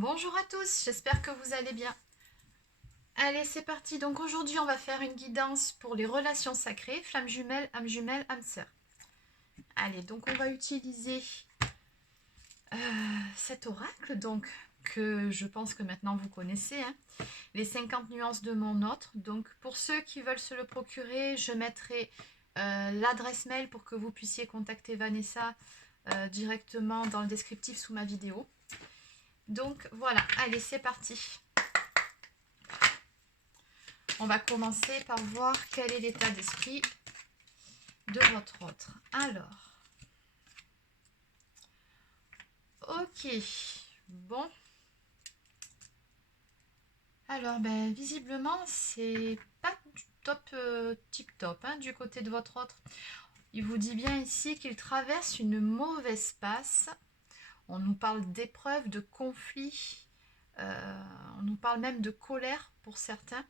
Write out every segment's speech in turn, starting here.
Bonjour à tous, j'espère que vous allez bien. Allez, c'est parti. Donc aujourd'hui, on va faire une guidance pour les relations sacrées, flamme jumelle, âme sœur. Allez, donc on va utiliser cet oracle, donc que je pense que maintenant vous connaissez, hein, les 50 nuances de mon autre. Donc pour ceux qui veulent se le procurer, je mettrai l'adresse mail pour que vous puissiez contacter Vanessa directement dans le descriptif sous ma vidéo. Donc voilà, allez, c'est parti. On va commencer par voir quel est l'état d'esprit de votre autre. Alors, ok, bon. Alors, ben, visiblement, c'est pas du top, tip top, hein, du côté de votre autre. Il vous dit bien ici qu'il traverse une mauvaise passe. On nous parle d'épreuves, de conflits. On nous parle même de colère pour certains.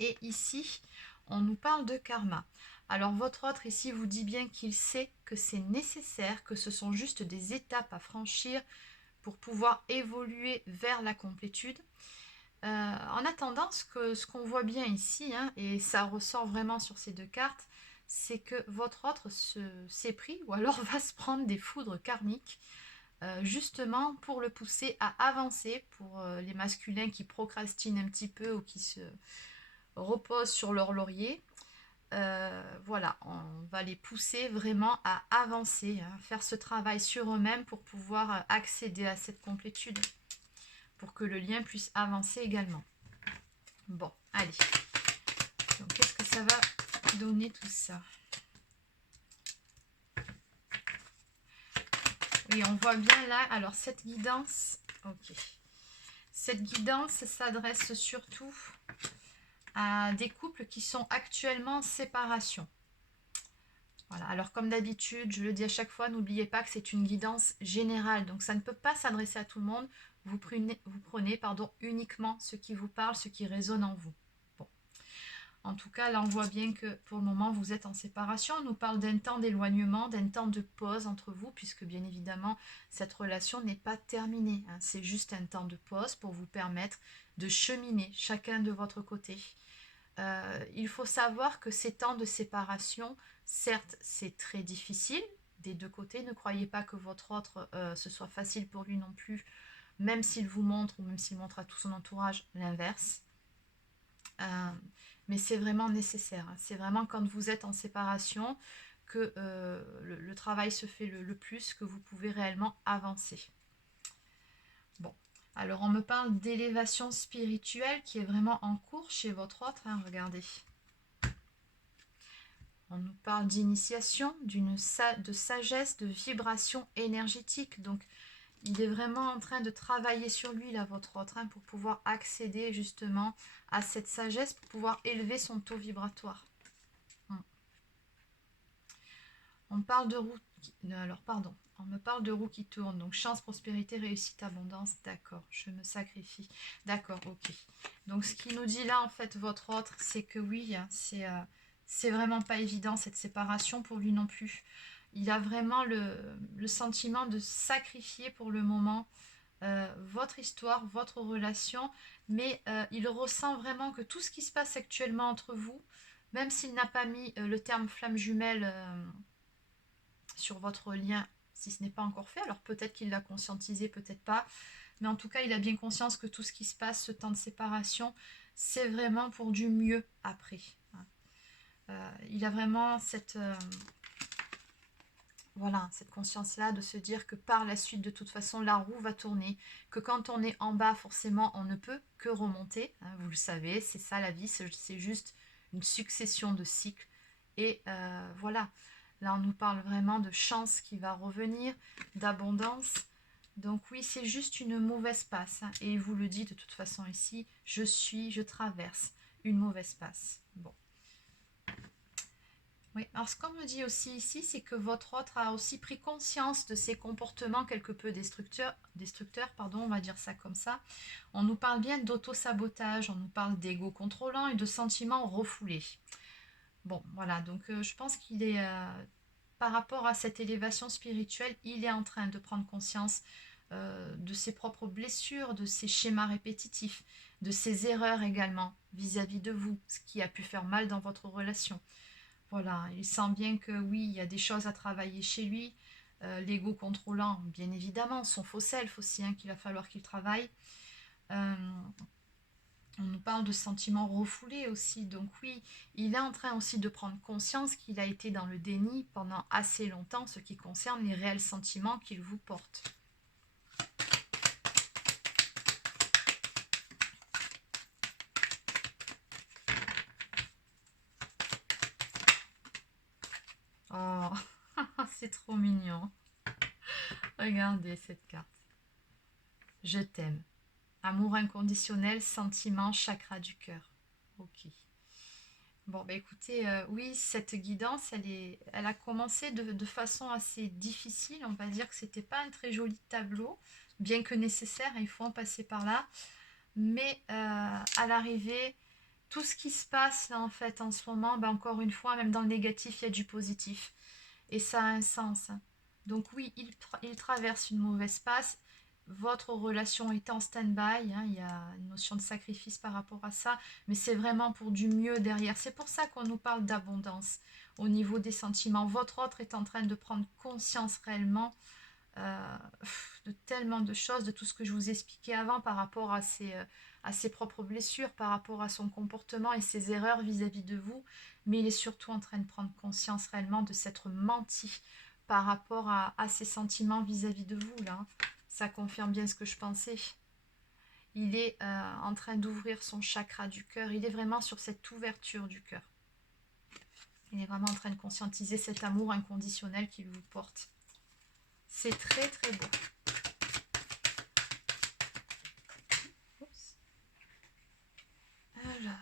Et ici, on nous parle de karma. Alors votre autre ici vous dit bien qu'il sait que c'est nécessaire, que ce sont juste des étapes à franchir pour pouvoir évoluer vers la complétude. En attendant, ce qu'on voit bien ici, hein, et ça ressort vraiment sur ces deux cartes, c'est que votre autre s'est pris ou alors va se prendre des foudres karmiques justement pour le pousser à avancer, pour les masculins qui procrastinent un petit peu ou qui se reposent sur leur laurier. Voilà, on va les pousser vraiment à avancer, hein, faire ce travail sur eux-mêmes pour pouvoir accéder à cette complétude, pour que le lien puisse avancer également. Bon, allez. Donc, qu'est-ce que ça va donner tout ça? Oui, on voit bien là, alors cette guidance, ok. Cette guidance s'adresse surtout à des couples qui sont actuellement en séparation. Voilà. Alors comme d'habitude, je le dis à chaque fois, n'oubliez pas que c'est une guidance générale. Donc ça ne peut pas s'adresser à tout le monde. Vous prenez uniquement ce qui vous parle, ce qui résonne en vous. Bon. En tout cas, là on voit bien que pour le moment vous êtes en séparation. On nous parle d'un temps d'éloignement, d'un temps de pause entre vous, puisque bien évidemment cette relation n'est pas terminée, hein. C'est juste un temps de pause pour vous permettre de cheminer chacun de votre côté. Il faut savoir que ces temps de séparation, certes, c'est très difficile des deux côtés. Ne croyez pas que votre autre, ce soit facile pour lui non plus, même s'il vous montre ou même s'il montre à tout son entourage l'inverse. Mais c'est vraiment nécessaire, hein. C'est vraiment quand vous êtes en séparation que le travail se fait le plus, que vous pouvez réellement avancer. Bon, alors on me parle d'élévation spirituelle qui est vraiment en cours chez votre autre, hein, regardez. On nous parle d'initiation, de sagesse, de vibration énergétique. Donc, il est vraiment en train de travailler sur lui, là, votre autre, hein, pour pouvoir accéder justement à cette sagesse, pour pouvoir élever son taux vibratoire. On parle de roue. Alors, pardon. On me parle de roue qui tourne. Donc, chance, prospérité, réussite, abondance. D'accord. Je me sacrifie. D'accord, ok. Donc, ce qui nous dit là, en fait, votre autre, c'est que oui, hein, c'est vraiment pas évident cette séparation pour lui non plus. Il a vraiment le sentiment de sacrifier pour le moment votre histoire, votre relation, mais il ressent vraiment que tout ce qui se passe actuellement entre vous, même s'il n'a pas mis le terme flamme jumelle sur votre lien, si ce n'est pas encore fait, alors peut-être qu'il l'a conscientisé, peut-être pas, mais en tout cas il a bien conscience que tout ce qui se passe, ce temps de séparation, c'est vraiment pour du mieux après. Il a vraiment voilà, cette conscience-là de se dire que par la suite, de toute façon, la roue va tourner, que quand on est en bas, forcément, on ne peut que remonter, hein, vous le savez, c'est ça la vie, c'est juste une succession de cycles. Et voilà, là on nous parle vraiment de chance qui va revenir, d'abondance. Donc oui, c'est juste une mauvaise passe, hein, et il vous le dit de toute façon ici, je traverse une mauvaise passe. Bon. Oui, alors ce qu'on me dit aussi ici, c'est que votre autre a aussi pris conscience de ses comportements quelque peu destructeurs, pardon, on va dire ça comme ça. On nous parle bien d'auto-sabotage, on nous parle d'ego contrôlant et de sentiments refoulés. Bon, voilà, donc je pense qu'il est, par rapport à cette élévation spirituelle, il est en train de prendre conscience de ses propres blessures, de ses schémas répétitifs, de ses erreurs également vis-à-vis de vous, ce qui a pu faire mal dans votre relation. Voilà, il sent bien que oui, il y a des choses à travailler chez lui. L'ego contrôlant, bien évidemment, son faux self aussi, hein, qu'il va falloir qu'il travaille. Euh, on nous parle de sentiments refoulés aussi, donc oui, il est en train aussi de prendre conscience qu'il a été dans le déni pendant assez longtemps, ce qui concerne les réels sentiments qu'il vous porte. Oh, c'est trop mignon. Regardez cette carte. Je t'aime. Amour inconditionnel, sentiment, chakra du cœur. Ok. Bon, bah écoutez, oui, cette guidance, elle a commencé de façon assez difficile. On va dire que c'était pas un très joli tableau, bien que nécessaire, il faut en passer par là. Mais à l'arrivée, tout ce qui se passe là, en fait en ce moment, bah, encore une fois, même dans le négatif, il y a du positif. Et ça a un sens. Donc oui, il traverse une mauvaise passe. Votre relation est en stand-by, hein, il y a une notion de sacrifice par rapport à ça, mais c'est vraiment pour du mieux derrière. C'est pour ça qu'on nous parle d'abondance au niveau des sentiments. Votre autre est en train de prendre conscience réellement euh, de tellement de choses, de tout ce que je vous expliquais avant par rapport à ses propres blessures, par rapport à son comportement et ses erreurs vis-à-vis de vous, mais il est surtout en train de prendre conscience réellement de s'être menti par rapport à ses sentiments vis-à-vis de vous, là. Ça confirme bien ce que je pensais. Il est en train d'ouvrir son chakra du cœur, il est vraiment sur cette ouverture du cœur. Il est vraiment en train de conscientiser cet amour inconditionnel qu'il vous porte. C'est très très beau. Oups. Alors.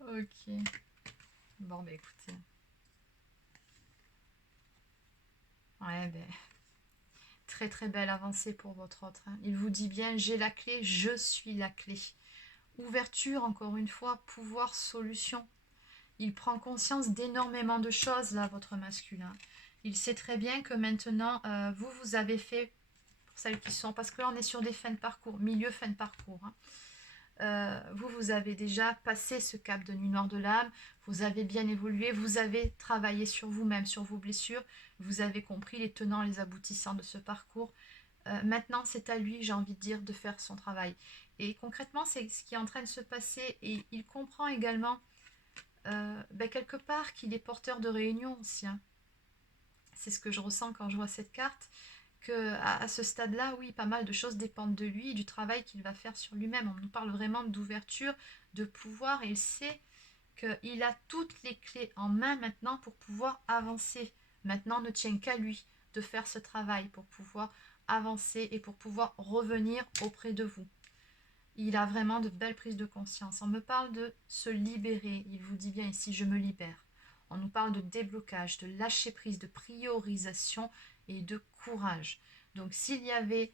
Ok. Bon, bah écoutez. Ouais, ben. Très très belle avancée pour votre autre. Hein. Il vous dit bien, j'ai la clé, je suis la clé. Ouverture, encore une fois, pouvoir, solution. Il prend conscience d'énormément de choses, là, votre masculin. Il sait très bien que maintenant, vous avez fait, pour celles qui sont, parce que là, on est sur des fins de parcours, milieu fin de parcours. Hein. Vous avez déjà passé ce cap de nuit noire de l'âme, vous avez bien évolué, vous avez travaillé sur vous-même, sur vos blessures, vous avez compris les tenants, les aboutissants de ce parcours. Maintenant, c'est à lui, j'ai envie de dire, de faire son travail. Et concrètement, c'est ce qui est en train de se passer. Et il comprend également, quelque part, qu'il est porteur de réunion aussi. Hein. C'est ce que je ressens quand je vois cette carte. Que à ce stade-là, oui, pas mal de choses dépendent de lui, du travail qu'il va faire sur lui-même. On nous parle vraiment d'ouverture, de pouvoir, et il sait qu'il a toutes les clés en main maintenant pour pouvoir avancer. Maintenant, ne tient qu'à lui de faire ce travail pour pouvoir avancer et pour pouvoir revenir auprès de vous. Il a vraiment de belles prises de conscience. On me parle de se libérer. Il vous dit bien ici, je me libère. On nous parle de déblocage, de lâcher prise, de priorisation et de courage. Donc s'il y avait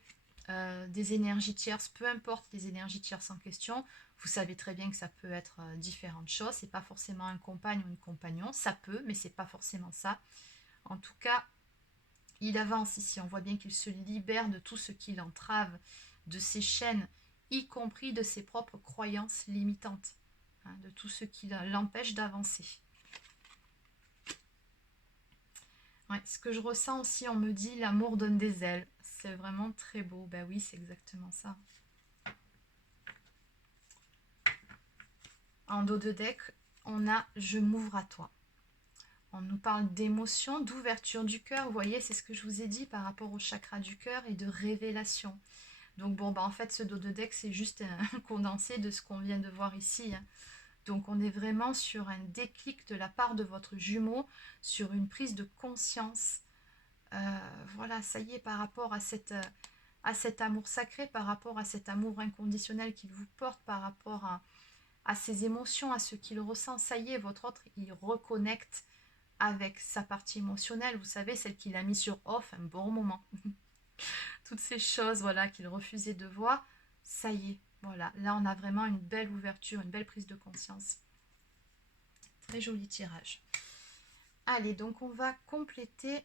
des énergies tierces, peu importe les énergies tierces en question, vous savez très bien que ça peut être différentes choses. C'est pas forcément un compagnon ou une compagnon, ça peut, mais c'est pas forcément ça. En tout cas, il avance ici. On voit bien qu'il se libère de tout ce qui l'entrave, de ses chaînes, y compris de ses propres croyances limitantes, hein, de tout ce qui l'empêche d'avancer. Ouais, ce que je ressens aussi, on me dit l'amour donne des ailes. C'est vraiment très beau. Ben oui, c'est exactement ça. En dos de deck, on a je m'ouvre à toi. On nous parle d'émotion, d'ouverture du cœur. Vous voyez, c'est ce que je vous ai dit par rapport au chakra du cœur et de révélation. Donc bon, en fait, ce dos de deck, c'est juste un condensé de ce qu'on vient de voir ici. Hein. Donc on est vraiment sur un déclic de la part de votre jumeau, sur une prise de conscience. Voilà, ça y est, par rapport à cet amour sacré, par rapport à cet amour inconditionnel qu'il vous porte, par rapport à ses émotions, à ce qu'il ressent, ça y est, votre autre, il reconnecte avec sa partie émotionnelle, vous savez, celle qu'il a mis sur off un bon moment. Toutes ces choses, voilà, qu'il refusait de voir, ça y est, voilà, là on a vraiment une belle ouverture, une belle prise de conscience. Très joli tirage. Allez, donc on va compléter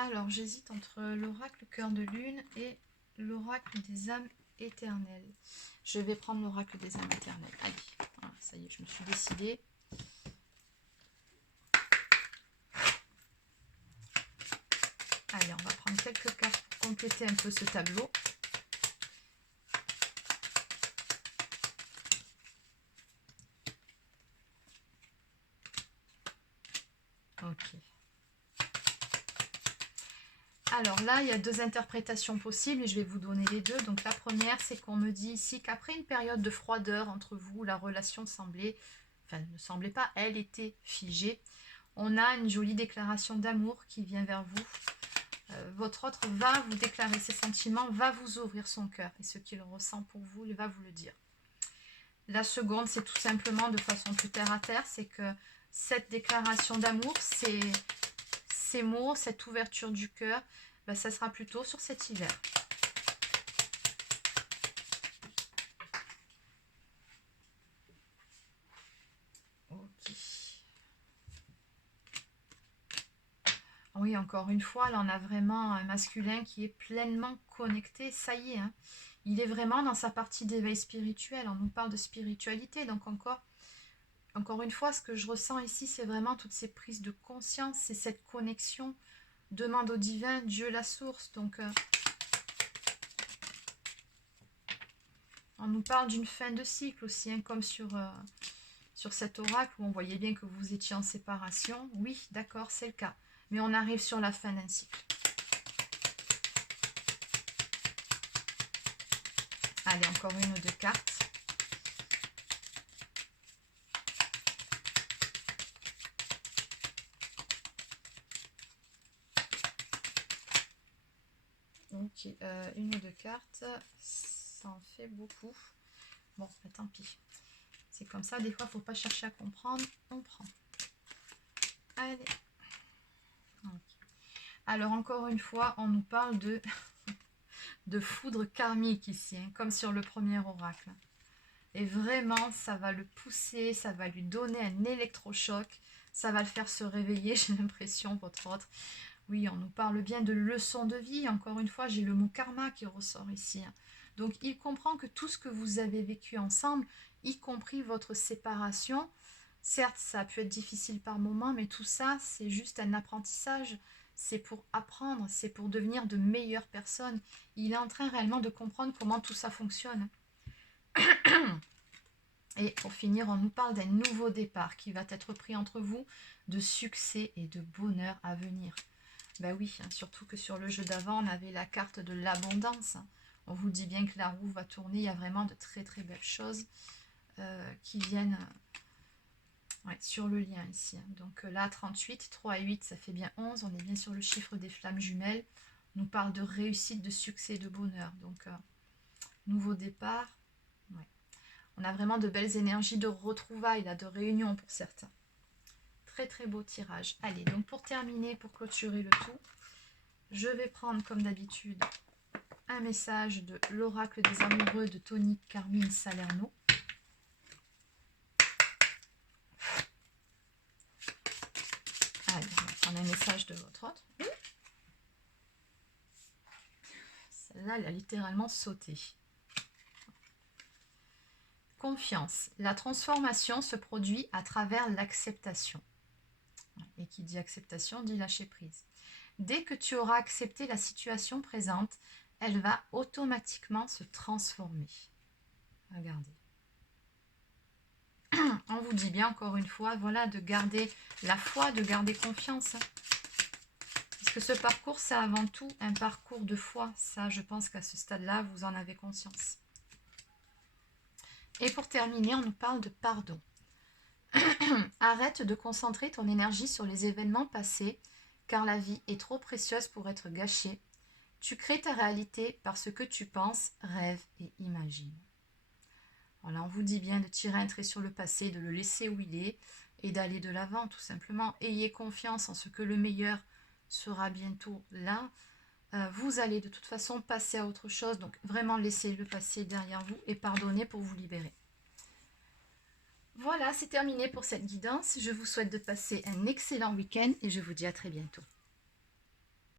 Alors, j'hésite entre l'oracle cœur de lune et l'oracle des âmes éternelles. Je vais prendre l'oracle des âmes éternelles. Allez, voilà, ça y est, je me suis décidée. Allez, on va prendre quelques cartes pour compléter un peu ce tableau. Ok. Alors là, il y a deux interprétations possibles et je vais vous donner les deux. Donc la première, c'est qu'on me dit ici qu'après une période de froideur entre vous, la relation semblait, enfin ne semblait pas, elle était figée. On a une jolie déclaration d'amour qui vient vers vous. Votre autre va vous déclarer ses sentiments, va vous ouvrir son cœur. Et ce qu'il ressent pour vous, il va vous le dire. La seconde, c'est tout simplement de façon plus terre à terre, c'est que cette déclaration d'amour, ces mots, cette ouverture du cœur, ben, ça sera plutôt sur cet hiver. Ok. Oui, encore une fois, là, on a vraiment un masculin qui est pleinement connecté. Ça y est, hein. Il est vraiment dans sa partie d'éveil spirituel. On nous parle de spiritualité. Donc encore une fois, ce que je ressens ici, c'est vraiment toutes ces prises de conscience. C'est cette connexion. Demande au divin, Dieu la source. Donc, on nous parle d'une fin de cycle aussi, hein, comme sur cet oracle où on voyait bien que vous étiez en séparation. Oui, d'accord, c'est le cas. Mais on arrive sur la fin d'un cycle. Allez, encore une ou deux cartes. Ok, une ou deux cartes, ça en fait beaucoup. Bon, bah, tant pis. C'est comme ça, des fois, il ne faut pas chercher à comprendre, on prend. Allez. Okay. Alors, encore une fois, on nous parle de foudre karmique ici, hein, comme sur le premier oracle. Et vraiment, ça va le pousser, ça va lui donner un électrochoc, ça va le faire se réveiller, j'ai l'impression, votre autre. Oui, on nous parle bien de leçons de vie. Encore une fois, j'ai le mot karma qui ressort ici. Donc, il comprend que tout ce que vous avez vécu ensemble, y compris votre séparation, certes, ça a pu être difficile par moments, mais tout ça, c'est juste un apprentissage. C'est pour apprendre, c'est pour devenir de meilleures personnes. Il est en train réellement de comprendre comment tout ça fonctionne. Et pour finir, on nous parle d'un nouveau départ qui va être pris entre vous, de succès et de bonheur à venir. Ben oui, hein, surtout que sur le jeu d'avant, on avait la carte de l'abondance. On vous dit bien que la roue va tourner. Il y a vraiment de très très belles choses qui viennent sur le lien ici. Donc là, 38, 3 et 8, ça fait bien 11. On est bien sur le chiffre des flammes jumelles. On nous parle de réussite, de succès, de bonheur. Donc, nouveau départ. Ouais. On a vraiment de belles énergies de retrouvailles, là, de réunion pour certains. Très très beau tirage. Allez, donc pour terminer, pour clôturer le tout, je vais prendre comme d'habitude un message de l'oracle des amoureux de Tony Carmine Salerno. Allez, on va prendre un message de votre autre. Celle-là, elle a littéralement sauté. Confiance. La transformation se produit à travers l'acceptation. Et qui dit acceptation dit lâcher prise. Dès que tu auras accepté la situation présente, elle va automatiquement se transformer. Regardez. On vous dit bien encore une fois, voilà, de garder la foi, de garder confiance. Parce que ce parcours, c'est avant tout un parcours de foi. Ça, je pense qu'à ce stade-là, vous en avez conscience. Et pour terminer, on nous parle de pardon. Arrête de concentrer ton énergie sur les événements passés, car la vie est trop précieuse pour être gâchée. Tu crées ta réalité par ce que tu penses, rêves et imagines. Voilà, on vous dit bien de tirer un trait sur le passé, de le laisser où il est et d'aller de l'avant tout simplement. Ayez confiance en ce que le meilleur sera bientôt là. Vous allez de toute façon passer à autre chose, donc vraiment laissez le passé derrière vous et pardonnez pour vous libérer. Voilà, c'est terminé pour cette guidance. Je vous souhaite de passer un excellent week-end et je vous dis à très bientôt.